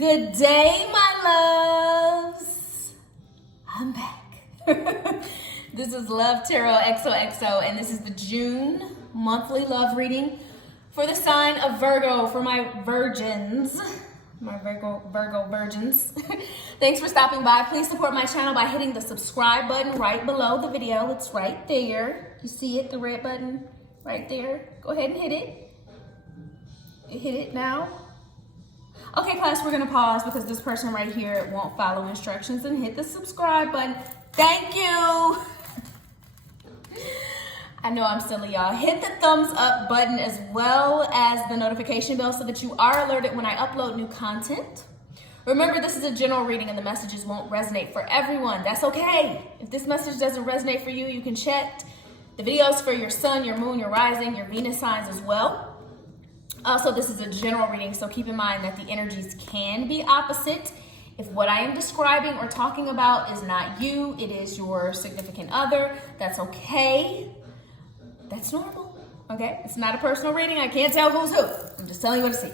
Good day, my loves. I'm back. This is Love Tarot XOXO, and this is the June monthly love reading for the sign of Virgo, for my virgins, my Virgo virgins. Thanks for stopping by. Please support my channel by hitting the subscribe button right below the video. It's right there. You see it, the red button right there? Go ahead and hit it. Hit it now. Okay, class, we're gonna pause because this person right here won't follow instructions and hit the subscribe button. Thank you. I know I'm silly, y'all. Hit the thumbs up button as well as the notification bell so that you are alerted when I upload new content. Remember, this is a general reading and the messages won't resonate for everyone. That's okay. If this message doesn't resonate for you, you can check the videos for your sun, your moon, your rising, your Venus signs as well. Also, this is a general reading, so keep in mind that the energies can be opposite. If what I am describing or talking about is not you, it is your significant other, that's okay. That's normal, okay? It's not a personal reading. I can't tell who's who. I'm just telling you what to see.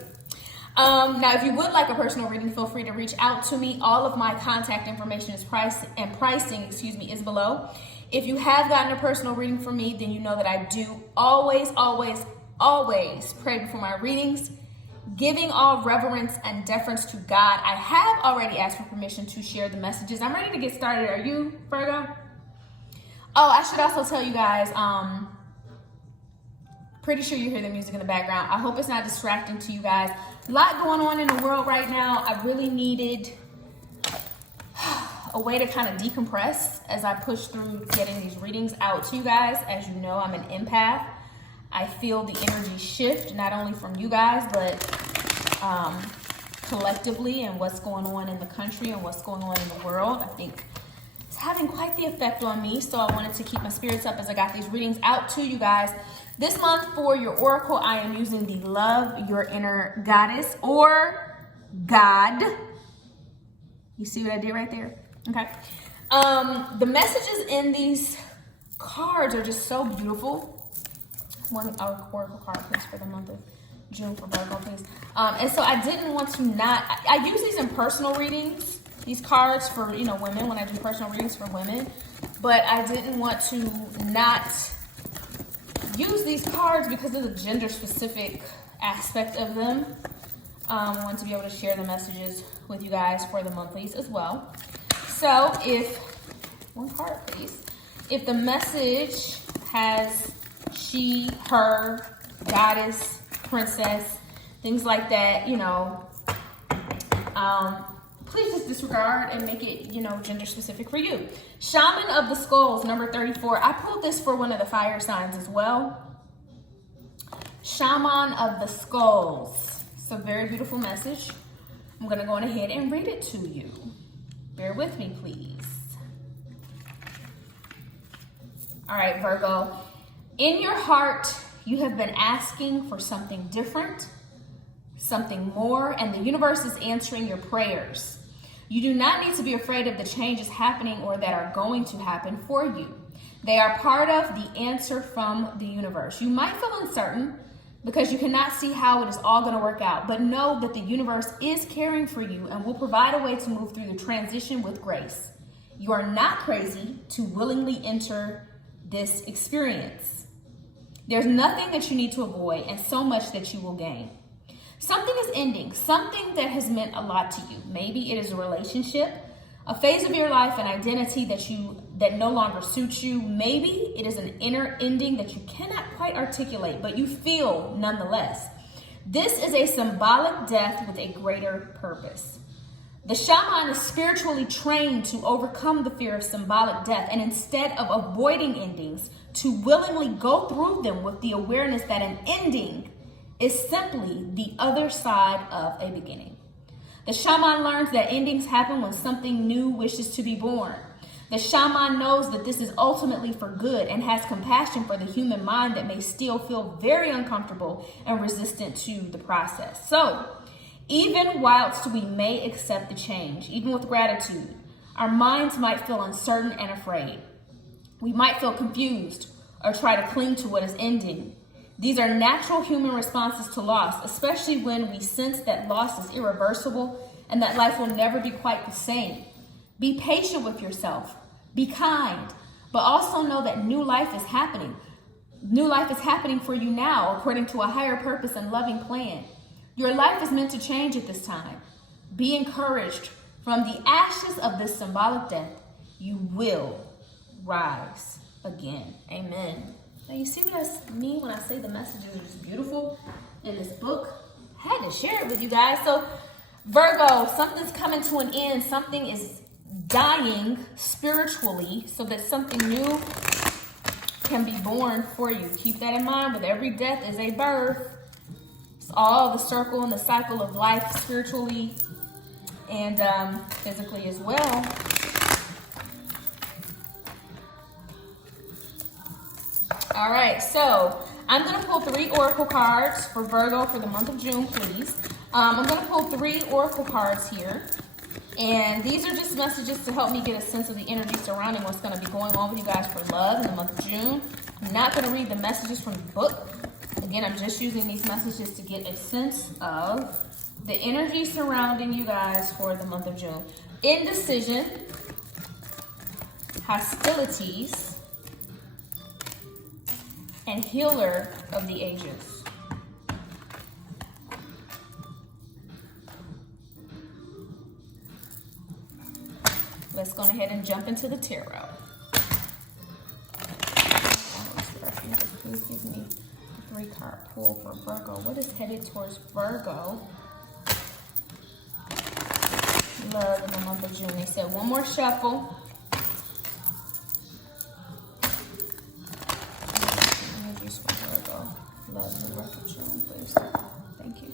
Now, if you would like a personal reading, feel free to reach out to me. All of my contact information is pricing is below. If you have gotten a personal reading from me, then you know that I do always pray before my readings, giving all reverence and deference to God. I have already asked for permission to share the messages. I'm ready to get started. Are you, Virgo? Oh, I should also tell you guys, pretty sure you hear the music in the background. I hope it's not distracting to you guys. A lot going on in the world right now. I really needed a way to kind of decompress as I push through getting these readings out to you guys. As you know, I'm an empath. I feel the energy shift, not only from you guys, but collectively, and what's going on in the country and what's going on in the world. I think it's having quite the effect on me, so I wanted to keep my spirits up as I got these readings out to you guys. This month for your oracle, I am using the Love Your Inner Goddess or God. You see what I did right there? Okay. The messages in these cards are just so beautiful. One oracle card, please, for the month of June for Virgo, please. And so I didn't want to I use these in personal readings, these cards for, women, when I do personal readings for women, but I didn't want to not use these cards because of the gender specific aspect of them. I want to be able to share the messages with you guys for the monthlies as well. So one card, please. If the message has she, her, goddess, princess, things like that, please just disregard and make it, gender specific for you. Shaman of the Skulls, number 34. I pulled this for one of the fire signs as well. Shaman of the Skulls. It's a very beautiful message. I'm going to go ahead and read it to you. Bear with me, please. All right, Virgo. In your heart, you have been asking for something different, something more, and the universe is answering your prayers. You do not need to be afraid of the changes happening or that are going to happen for you. They are part of the answer from the universe. You might feel uncertain because you cannot see how it is all going to work out, but know that the universe is caring for you and will provide a way to move through the transition with grace. You are not crazy to willingly enter this experience. There's nothing that you need to avoid and so much that you will gain. Something is ending, something that has meant a lot to you. Maybe it is a relationship, a phase of your life, an identity that no longer suits you. Maybe it is an inner ending that you cannot quite articulate, but you feel nonetheless. This is a symbolic death with a greater purpose. The shaman is spiritually trained to overcome the fear of symbolic death, and instead of avoiding endings, to willingly go through them with the awareness that an ending is simply the other side of a beginning. The shaman learns that endings happen when something new wishes to be born. The shaman knows that this is ultimately for good and has compassion for the human mind that may still feel very uncomfortable and resistant to the process. So, even whilst we may accept the change, even with gratitude, our minds might feel uncertain and afraid. We might feel confused or try to cling to what is ending. These are natural human responses to loss, especially when we sense that loss is irreversible and that life will never be quite the same. Be patient with yourself. Be kind, but also know that new life is happening. New life is happening for you now, according to a higher purpose and loving plan. Your life is meant to change at this time. Be encouraged. From the ashes of this symbolic death, you will rise again. Amen. Now you see what I mean when I say the messages are just beautiful in this book? I had to share it with you guys. So Virgo, something's coming to an end. Something is dying spiritually so that something new can be born for you. Keep that in mind. With every death is a birth. It's all the circle and the cycle of life, spiritually and physically as well. All right, so I'm going to pull 3 oracle cards for Virgo for the month of June, please. I'm going to pull 3 oracle cards here. And these are just messages to help me get a sense of the energy surrounding what's going to be going on with you guys for love in the month of June. I'm not going to read the messages from the book. Again, I'm just using these messages to get a sense of the energy surrounding you guys for the month of June. Indecision, hostilities, and healer of the ages. Let's go ahead and jump into the tarot. Please give me a 3-card pull for Virgo. What is headed towards Virgo? Love in the month of June. They said one more shuffle. Energies for Virgo. Love in the month of June, please. Thank you.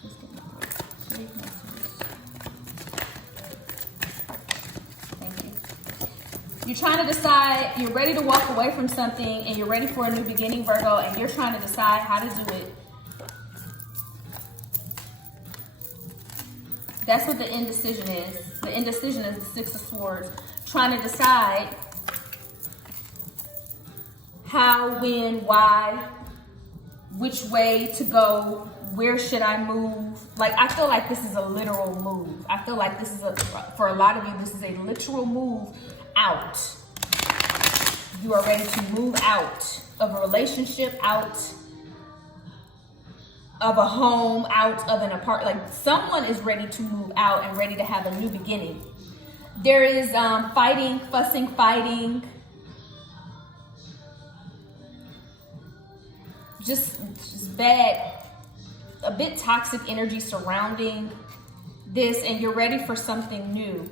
Please give me big messages. Thank you. You're trying to decide, you're ready to walk away from something and you're ready for a new beginning, Virgo, and you're trying to decide how to do it. That's what the indecision is. The indecision is the 6 of Swords. Trying to decide how, when, why, which way to go, where should I move. Like, I feel like this is a literal move. I feel like this is, for a lot of you, this is a literal move out. You are ready to move out of a relationship, out of a home, out of an apartment. Like, someone is ready to move out and ready to have a new beginning. There is fighting, fussing, fighting. Just bad, a bit toxic energy surrounding this, and you're ready for something new.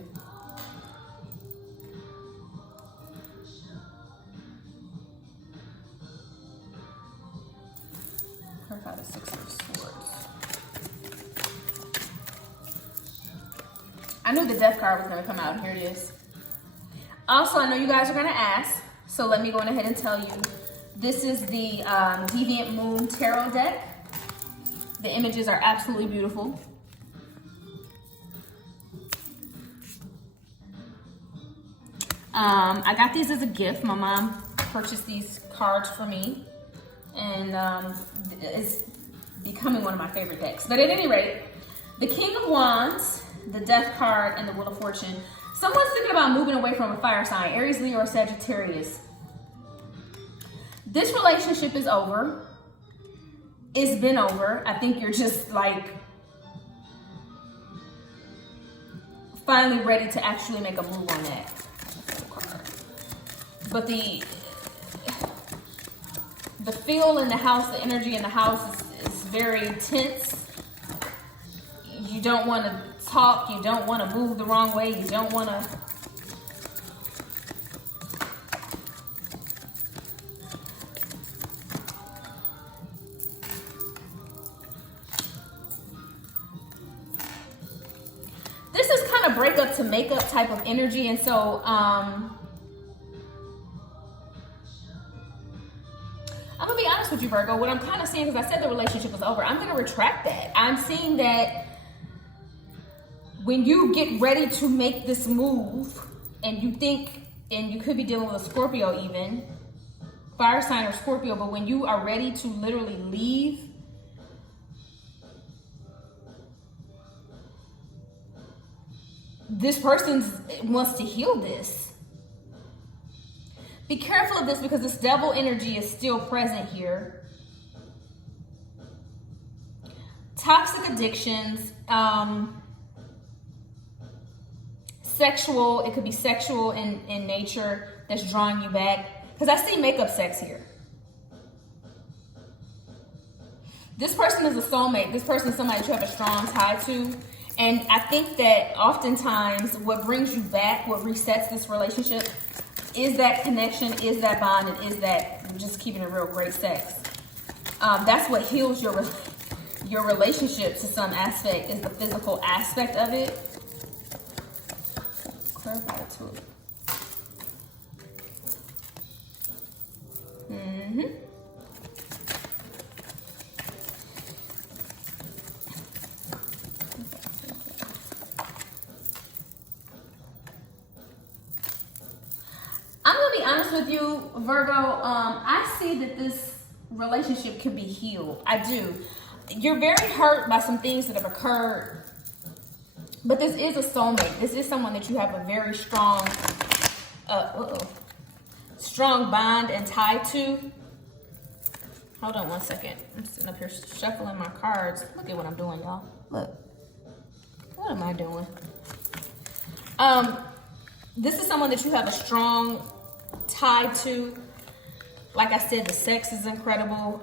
Out of 6 of Swords. I knew the Death card was going to come out. Here it is. Also, I know you guys are going to ask, so let me go ahead and tell you. This is the Deviant Moon Tarot deck. The images are absolutely beautiful. I got these as a gift. My mom purchased these cards for me. And it's becoming one of my favorite decks. But at any rate, the King of Wands, the Death card, and the Wheel of Fortune. Someone's thinking about moving away from a fire sign, Aries, Leo, or Sagittarius. This relationship is over. It's been over. I think you're just like finally ready to actually make a move on that. But the feel in the house, the energy in the house is very tense. You don't want to talk. You don't want to move the wrong way. You don't want to... This is kind of breakup to makeup type of energy. And so, I'm gonna be honest with you, Virgo. What I'm kind of saying, because I said the relationship was over, I'm gonna retract that. I'm seeing that when you get ready to make this move, and you think, and you could be dealing with a Scorpio even, fire sign or Scorpio, but when you are ready to literally leave, this person wants to heal this. Be careful of this because this devil energy is still present here. Toxic addictions, sexual, it could be sexual in nature that's drawing you back. Because I see makeup sex here. This person is a soulmate. This person is somebody you have a strong tie to. And I think that oftentimes what brings you back, what resets this relationship, is that connection, is that bond, and is that just keeping it real great sex. That's what heals your relationship to some aspect, is the physical aspect of it. Clarify it to it. I'm gonna be honest with you, Virgo. I see that this relationship can be healed. I do. You're very hurt by some things that have occurred, but this is a soulmate. This is someone that you have a very strong, strong bond and tie to. Hold on one second. I'm sitting up here shuffling my cards. Look at what I'm doing, y'all. Look. What am I doing? This is someone that you have a strong tie to. Like I said, the sex is incredible.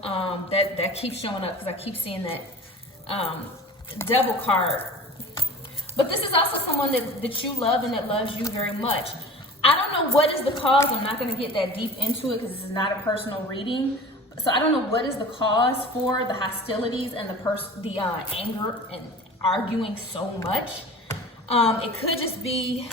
That keeps showing up because I keep seeing that devil card. But this is also someone that you love and that loves you very much. I don't know what is the cause. I'm not going to get that deep into it because this is not a personal reading. So I don't know what is the cause for the hostilities and the anger and arguing so much. It could just be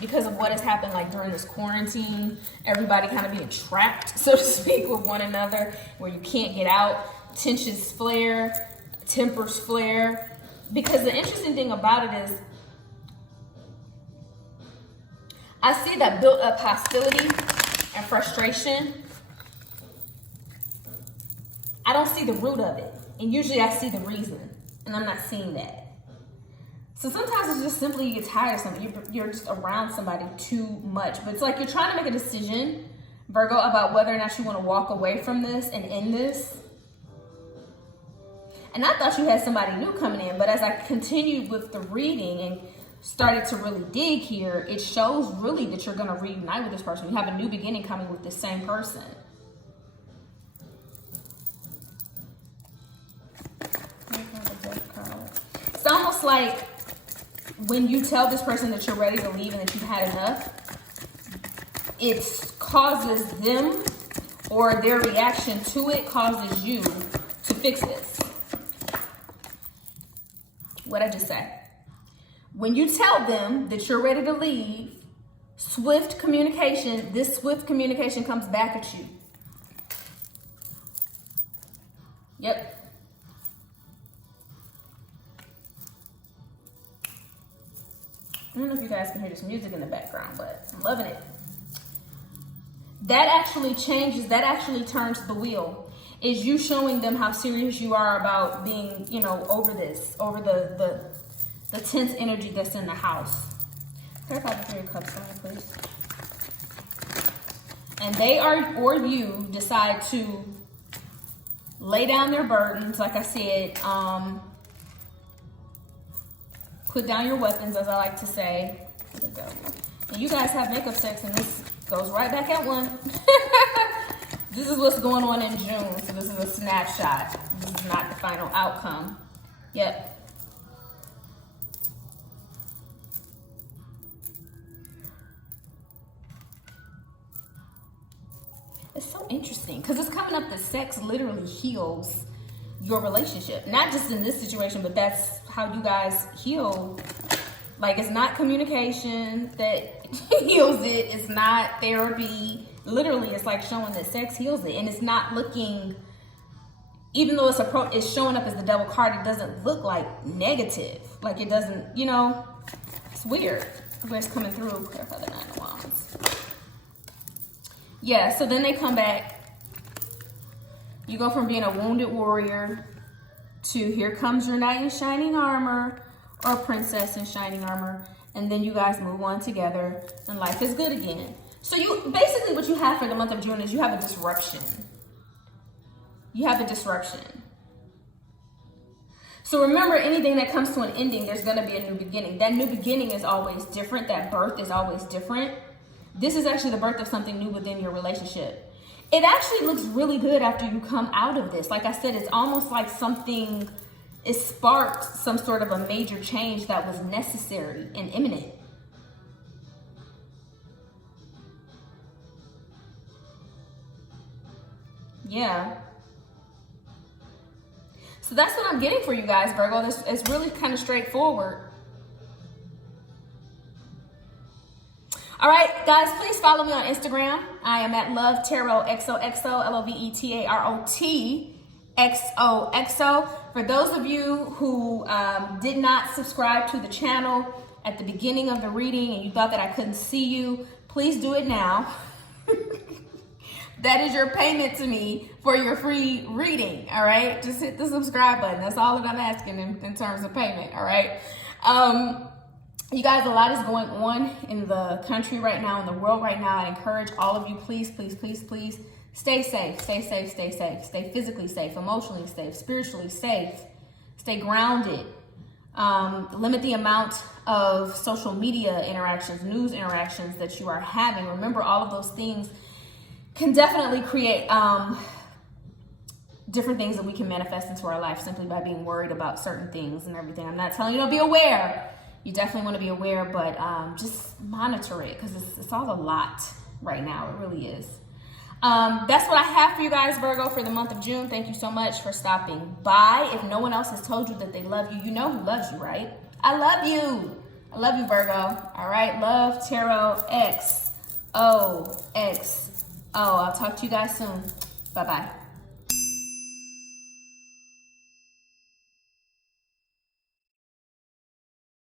because of what has happened, like during this quarantine, everybody kind of being trapped, so to speak, with one another, where you can't get out. Tensions flare, tempers flare. Because the interesting thing about it is, I see that built up hostility and frustration. I don't see the root of it. And usually I see the reason, and I'm not seeing that. So sometimes it's just simply you get tired of something. You're just around somebody too much. But it's like you're trying to make a decision, Virgo, about whether or not you want to walk away from this and end this. And I thought you had somebody new coming in, but as I continued with the reading and started to really dig here, it shows really that you're going to reunite with this person. You have a new beginning coming with the same person. It's almost like when you tell this person that you're ready to leave and that you've had enough, it causes them, or their reaction to it causes you to fix this. What'd I just say? When you tell them that you're ready to leave, swift communication, this swift communication comes back at you. Yep. I don't know if you guys can hear this music in the background, but I'm loving it. That actually changes, that actually turns the wheel. Is you showing them how serious you are about being, over this, over the tense energy that's in the house. Clarify the 3 of Cups for me, please. And they or you decide to lay down their burdens, like I said, put down your weapons, as I like to say. And you guys have makeup sex, and this goes right back at 1. This is what's going on in June, so this is a snapshot. This is not the final outcome. Yep. It's so interesting, because it's coming up that sex literally heals your relationship. Not just in this situation, but that's how you guys heal. Like, it's not communication that heals it. It's not therapy. Literally, it's like showing that sex heals it. And it's not looking, even though it's showing up as the devil card, it doesn't look like negative. Like, it doesn't, it's weird where it's coming through. Clarify the 9 of Wands. Yeah, so then they come back. You go from being a wounded warrior to here comes your knight in shining armor, or princess in shining armor. And then you guys move on together and life is good again. So basically what you have for the month of June is you have a disruption. You have a disruption. So remember, anything that comes to an ending, there's going to be a new beginning. That new beginning is always different. That birth is always different. This is actually the birth of something new within your relationship. It actually looks really good after you come out of this. Like I said, it's almost like something is sparked, some sort of a major change that was necessary and imminent. Yeah. So that's what I'm getting for you guys, Virgo. This is really kind of straightforward. All right, guys, please follow me on Instagram. I am at Love Tarot XOXO, LOVETAROT For those of you who did not subscribe to the channel at the beginning of the reading and you thought that I couldn't see you, please do it now. That is your payment to me for your free reading, all right? Just hit the subscribe button. That's all that I'm asking in terms of payment, all right? You guys, a lot is going on in the country right now, in the world right now. I encourage all of you, please, please, please, please, stay safe, stay safe, stay safe. Stay physically safe, emotionally safe, spiritually safe. Stay grounded. Limit the amount of social media interactions, news interactions that you are having. Remember, all of those things can definitely create different things that we can manifest into our life simply by being worried about certain things and everything. I'm not telling you to be aware. You definitely want to be aware, but just monitor it because it's all a lot right now. It really is. That's what I have for you guys, Virgo, for the month of June. Thank you so much for stopping by. If no one else has told you that they love you, you know who loves you, right? I love you. I love you, Virgo. All right. Love Tarot XOXO. I'll talk to you guys soon. Bye-bye.